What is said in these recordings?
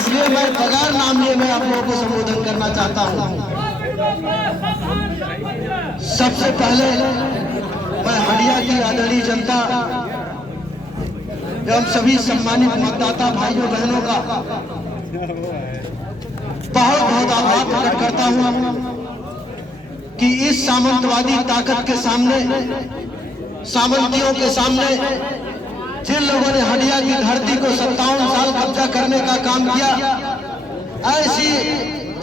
इसलिए मैं बगैर नाम लिए मैं आप लोगों को संबोधन करना चाहता हूं। सबसे पहले मैं हंडिया की आदरणीय जनता एवं सभी सम्मानित मतदाता भाइयों बहनों का बहुत बहुत आभार प्रकट करता हूं कि इस सामंतवादी ताकत के सामने, सामंतियों के सामने, जिन लोगों ने हंडिया की धरती को 57 साल कब्जा करने का काम किया, ऐसी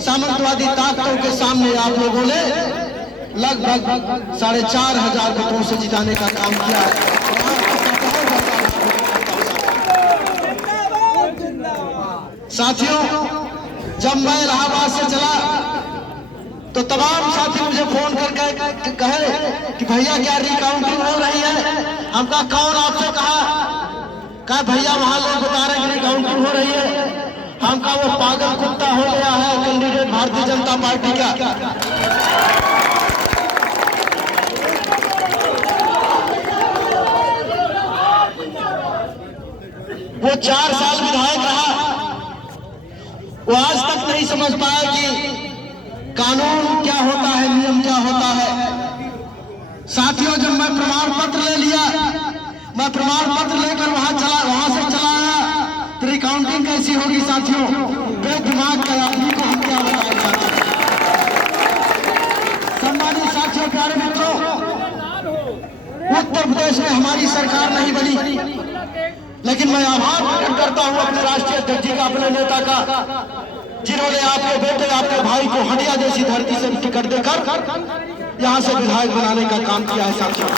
सामंतवादी ताकतों के सामने आप लोगों ने लगभग 4,500 वोटों से जिताने का काम किया है। साथियों, जब मैं इलाहाबाद से चला तो तमाम साथी मुझे फोन करके कहे कि भैया क्या रिकाउंटिंग हो रही है? हम कहा कौन आपसे कहा भैया वहां लोग बता रहे हैं कि रिकाउंटिंग हो रही है। हम कहा वो पागल कुत्ता हो गया है कैंडिडेट भारतीय जनता पार्टी का। वो 4 साल विधायक रहा, वो आज तक नहीं समझ पाया कि कानून क्या होता है, नियम क्या होता है। साथियों, जब मैं प्रमाण पत्र ले लिया, मैं प्रमाण पत्र लेकर वहां से चला आया तो रिकाउंटिंग कैसी होगी साथियों? बेदिमाग का आदमी को हम क्या बताएं। सम्मानित साथियों, प्यारे मित्रों, उत्तर प्रदेश में हमारी सरकार नहीं बनी, लेकिन मैं आभार प्रकट करता हूं अपने राष्ट्रीय अध्यक्ष जी का, अपने नेता का, जिन्होंने आपके बेटे, आपके भाई को हंडिया जैसी धरती से टिकट देकर यहां से विधायक बनाने का काम किया है। साथियों,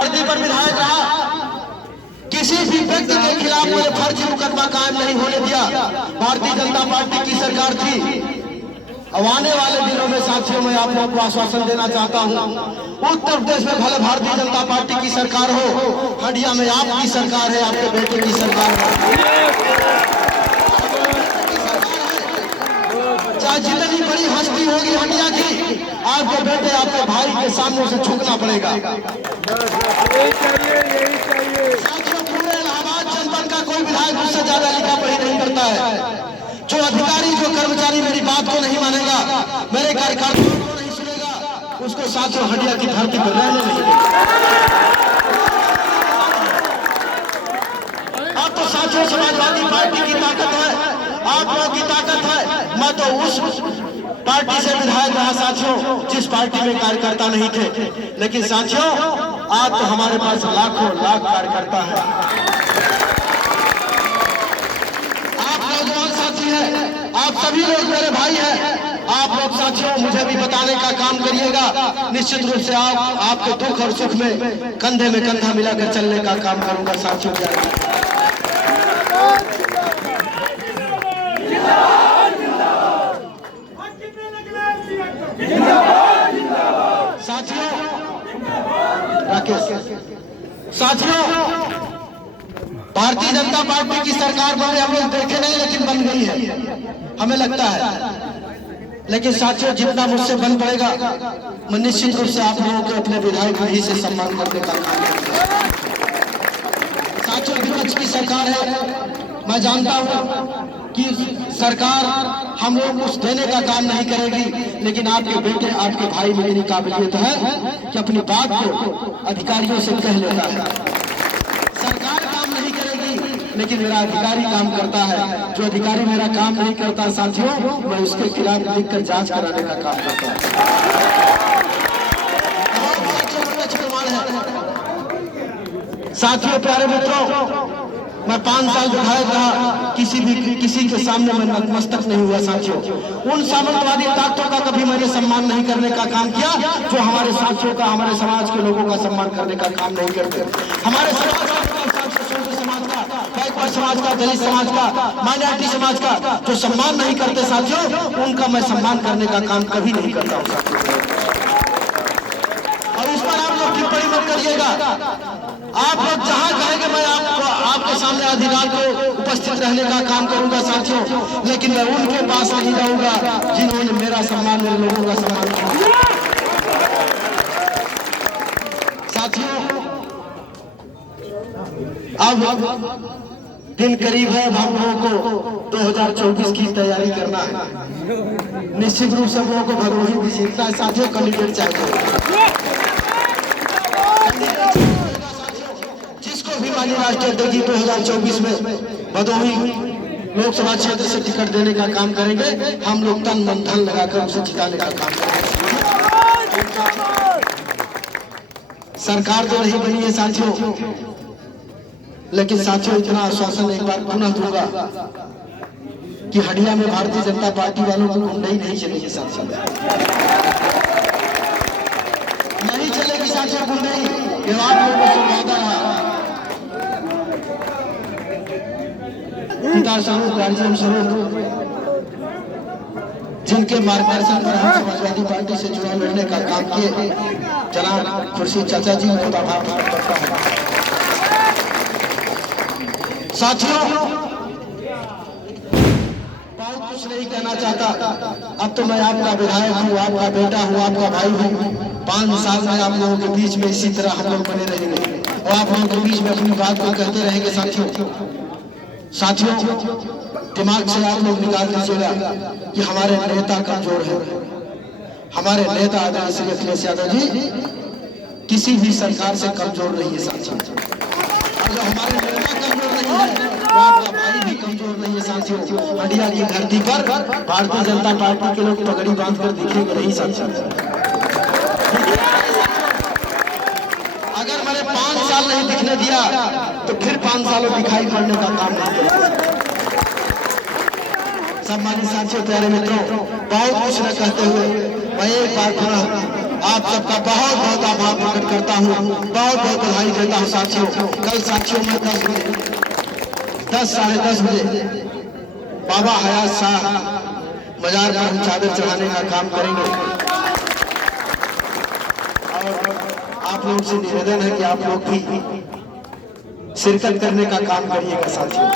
धरती पर विधायक रहा, किसी भी व्यक्ति के खिलाफ मुझे फर्जी मुकदमा कायम नहीं होने दिया। भारतीय जनता पार्टी की सरकार थी। अब आने वाले दिनों में साथियों, मैं आप लोगों को आश्वासन देना चाहता हूं, उत्तर प्रदेश में भले भारतीय जनता पार्टी की सरकार हो, हंडिया में आपकी सरकार है, आपके बेटे की सरकार है। चाहे जितनी बड़ी हस्ती होगी हंडिया की, आपके बेटे, आपके भाई के सामने से झुकना पड़ेगा। साथियों, पूरे इलाहाबाद जनपद का कोई विधायक मुझसे ज्यादा लिखा पढ़ी नहीं करता है। जो अधिकारी, जो कर्मचारी मेरी बात को नहीं मानेगा, मेरे कार्यकर्ताओं को नहीं सुनेगा, उसको साथियों हंडिया की धरती पर रहने नहीं देगा। अब तो साथियों समाजवादी पार्टी की ताकत है, आप लोगों की ताकत है। मैं तो उस पार्टी से विधायक रहा साथियों जिस पार्टी में कार्यकर्ता नहीं थे, लेकिन साथियों आज तो हमारे पास लाखों लाख कार्यकर्ता है। आप नौजवान साथी हैं, आप सभी लोग मेरे भाई हैं। आप लोग साथियों मुझे भी बताने का काम करिएगा। निश्चित रूप से आपके दुख और सुख में कंधे में कंधा मिलाकर चलने का काम करूंगा साथियों। साथियों, भारतीय जनता पार्टी की सरकार बने हम लोग देखे नहीं, लेकिन बन गई है, हमें लगता है। लेकिन साथियों, जितना मुझसे बन पड़ेगा, मैं निश्चित रूप से आप लोगों को अपने विधायक निधि से सम्मान करने का काम करूंगा। साथियों, विपक्ष की सरकार है, मैं जानता हूं कि सरकार हम लोग कुछ देने का काम नहीं करेगी, लेकिन आपके बेटे, आपके भाई में इतनी काबिलियत है कि अपनी बात को अधिकारियों से कह लेता है। सरकार काम नहीं करेगी, लेकिन मेरा अधिकारी काम करता है। जो अधिकारी मेरा काम नहीं करता साथियों, मैं उसके खिलाफ लिखकर जांच कराने का काम करता हूं। साथियों, प्यारे मित्रों, मैं 5 साल विधायक रहा, किसी के सामने मैं नतमस्तक नहीं हुआ साथियों। उन सामंतवादी ताकतों का कभी मैंने सम्मान नहीं करने का काम किया जो हमारे साथियों का, हमारे समाज के लोगों का सम्मान करने का काम नहीं करते। हमारे समाज का, बैकवर्ड समाज का, दलित समाज का, माइनॉरिटी समाज का जो सम्मान नहीं करते साथियों, उनका मैं सम्मान करने का काम कभी नहीं करता हूँ साथियों। और इस पर आप लोग टिप्पणी मत करिएगा। आप लोग जहां कहेंगे मैं आपके सामने अधिकार को उपस्थित रहने का काम करूंगा साथियों, लेकिन मैं उनके पास नहीं जाऊंगा जिन्होंने मेरा सम्मान, मेरे लोगों का सम्मान किया। अब दिन करीब है, अब हम लोगों को 2024 की तैयारी करना है। निश्चित रूप से हम लोगों को भदोही भी जीतना है साथियों। कैंडिडेट चाहिए, जिसको भी माननीय राष्ट्रीय अध्यक्ष जी 2024 में भदोही लोकसभा क्षेत्र से टिकट देने का काम करेंगे। हम लोग तन मन धन लगाकर उसे जिताने का काम करेंगे। सरकार तो नहीं बनी है साथियों, लेकिन साथियों इतना आश्वासन एक बार पुनः दूंगा कि हडिया में भारतीय जनता पार्टी वालों को गुंडाई नहीं चलेगी साथियों, नहीं चलेगी साथियों गुंडाई। ये आप लोगों से वादा रहा, पिता स्वरूप गार्जियन स्वरूप जिनके मार्गदर्शन पर हम समाजवादी पार्टी से चुनाव लड़ने का काम किए, जनाब खुर्शीद चाचा जी को आभार प्रकट करता हूं। साथियों बहुत कुछ नहीं कहना चाहता, अब तो मैं आपका विधायक हूँ, आपका बेटा हूँ, आपका भाई हूँ। 5 साल में आप लोगों के बीच में इसी तरह हम लोग बने रहेंगे और आप लोगों के बीच में अपनी बात को कहते रहेंगे साथियों। दिमाग से आप लोग निकाल दीजिएगा कि हमारे नेता कमजोर है। हमारे नेता आदरणीय श्री अखिलेश यादव जी किसी भी सरकार से कमजोर नहीं है साथियों। अगर हमारे नेता कमजोर नहीं है तो आपका भाई भी कमजोर नहीं है साथियों। हडिया की धरती पर भारतीय जनता पार्टी के लोग पगड़ी बांधकर दिखेंगे नहीं साथियों। अगर मैंने 5 साल नहीं दिखने दिया तो फिर 5 सालों दिखाई पड़ने का काम नहीं करेगा। सम्मानित साथियों, प्यारे मित्रों, बहुत कुछ न कहते हुए मैं एक बार पुनः आप सबका बहुत बहुत आभार प्रकट करता हूँ, बहुत बहुत बधाई देता हूँ साथियों। कल साथियों में 10 साढ़े 10 बजे बाबा हयात शाह मजार पर हम चादर चढ़ाने का काम करेंगे और आप लोगों से निवेदन है कि आप लोग भी शिरकत करने का काम करिएगा साथियों।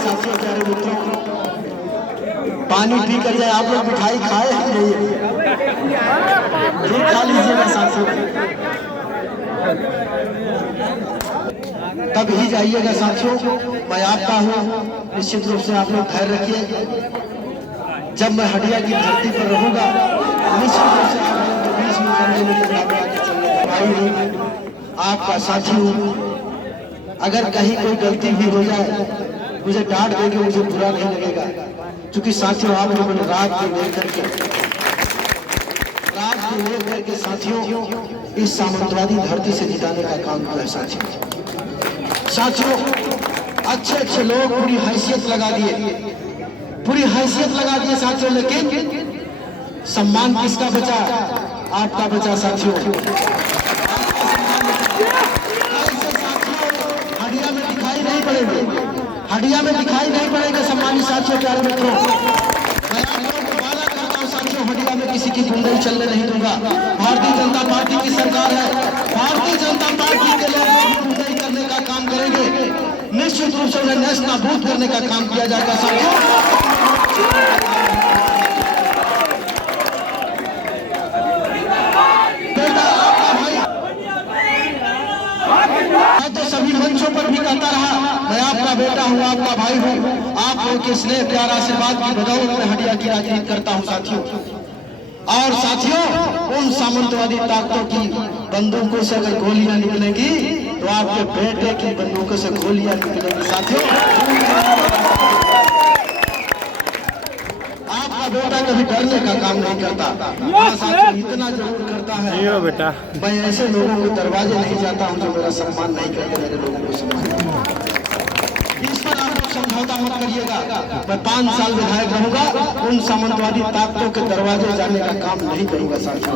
साथियों, प्यारे मित्रों, पानी पी कर जाए, आप लोग मिठाई खाए हैं नहीं खा लीजिएगा साथियों, तब ही जाइएगा साथियों। मैं आपका हूँ, निश्चित रूप से आप लोग धैर्य रखिए। जब मैं हडिया की धरती पर रहूंगा निश्चित रूप से आप लोगों के बीच में कंधे में कंधा मिला के चलने का भाई हूँ, आपका साथी हूँ। अगर कहीं कोई गलती भी हो जाए मुझे डांट देंगे, मुझे बुरा नहीं लगेगा, क्योंकि साथियों आप लोगों ने रात दिन एक करके साथियों इस सामंतवादी धरती से जिताने का काम किया साथियों। अच्छे अच्छे लोग पूरी हैसियत लगा दिए साथियों, लेकिन सम्मान किसका बचा? आपका बचा साथियों। हडिया में दिखाई नहीं पड़ेगा, हडिया में दिखाई नहीं पड़ेगा सम्मानित साथियों, प्यारे मित्रों। मैं आप लोगों को वादा करता हूं साथियों, हडिया में किसी की गुंडाई चलने नहीं दूंगा। भारतीय जनता पार्टी की सरकार है, भारतीय जनता पार्टी के लोग गुंडाई करने का काम करेंगे। निश्चित रूप से उन्हें नष्ट नाबूद करने का काम किया जाएगा साथियों। तो सभी मंचों पर भी कहता रहा, मैं आपका बेटा हूँ, आपका भाई हूँ। आप लोगों के स्नेह प्यार आशीर्वाद की बदौलत में हडिया की राजनीति करता हूँ साथियों। और साथियों, उन सामंतवादी ताकतों की बंदूकों से अगर गोलियां निकलेंगी तो आपके बेटे की बंदूकों से गोलियां निकलेंगी साथियों। आपका बेटा कभी डरने का काम नहीं करता, साथियों इतना जरूर करता है बेटा। मैं ऐसे लोगों के दरवाजे नहीं जाता हूं जो मेरा सम्मान नहीं करते, मेरे लोगों को सम्मान। इस पर आप लोग समझौता मत करिएगा। मैं 5 साल विधायक रहूंगा, उन सामंतवादी ताकतों के दरवाजे जाने का काम नहीं करूंगा साथियों।